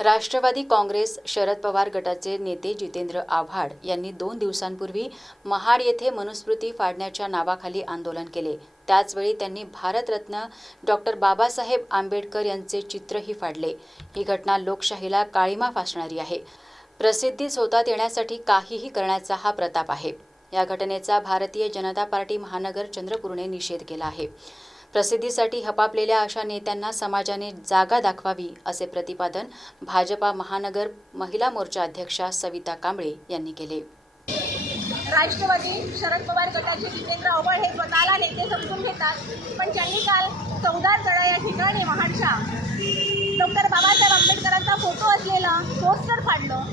राष्ट्रवादी काँग्रेस शरद पवार गटाचे नेते जितेंद्र आव्हाड यांनी दोन दिवसांपूर्वी महाड येथे मनुस्मृती फाडण्याच्या नावाखाली आंदोलन केले. त्याचवेळी त्यांनी भारतरत्न डॉक्टर बाबासाहेब आंबेडकर यांचे चित्रही फाडले. ही घटना लोकशाहीला काळीमा फासणारी आहे. प्रसिद्धीस होतात येण्यासाठी काहीही करण्याचा हा प्रताप आहे. या घटनेचा भारतीय जनता पार्टी महानगर चंद्रपूरने निषेध केला आहे. प्रसिद्धीसाठी हपापलेल्या अशा नेत्यांना समाजाने जागा दाखवावी असे प्रतिपादन भाजपा महानगर महिला मोर्चा अध्यक्षा सविता कांबळे यांनी केले. राष्ट्रवादी शरद पवार गटाचे जितेंद्र अवळ हे स्वतःला नेते समजून घेतात पण ज्यांनी काल चौदार तळा या ठिकाणी महाडच्या. डॉक्टर बाबासाहेब आंबेडकरांचा फोटो असलेला पोस्टर फाडलं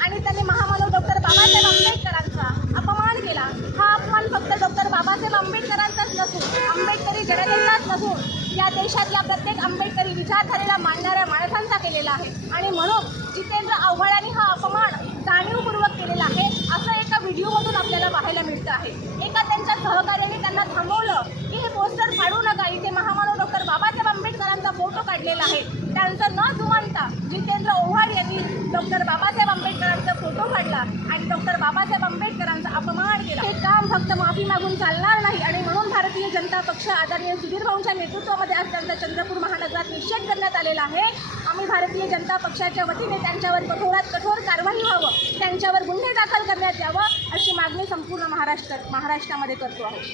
आणि त्यांनी महामानव डॉक्टर बाबासाहेब आंबेडकरांचा अपमान केला. हा अपमान फक्त डॉक्टर बाबासाहेब आंबेडकर नसून या देशातल्या प्रत्येक आंबेडकरी विचारधारेला मांडणाऱ्या माणसांचा केलेला आहे. आणि म्हणून जितेंद्र आव्हाडांनी हा अपमान जाणीवपूर्वक केलेला आहे असं एका व्हिडिओमधून आपल्याला पाहायला मिळतं आहे. एका त्यांच्या सहकार्याने त्यांना थांबवलं की हे पोस्टर फाडू नका. इथे महामानव डॉक्टर बाबासाहेब आंबेडकरांचा फोटो काढलेला आहे. त्यांचं न जुमानता जितेंद्र ओव्हाड यांनी डॉक्टर बाबासाहेब आंबेडकरांचा फोटो काढला आणि डॉक्टर बाबासाहेब आंबेडकरांचा अपमान केला. हे काम फक्त माफी मागून चालणार नाही आणि भारतीय जनता पक्ष आदरणीय सुधीर भाऊंच्या नेतृत्वामध्ये आज त्यांचा चंद्रपूर महानगरात निषेध करण्यात आलेला आहे. आम्ही भारतीय जनता पक्षाच्या वतीने त्यांच्यावर कठोरात कठोर कारवाई व्हावं त्यांच्यावर गुन्हे दाखल करण्यात यावं अशी मागणी संपूर्ण महाराष्ट्र महाराष्ट्रामध्ये करतो आहोत.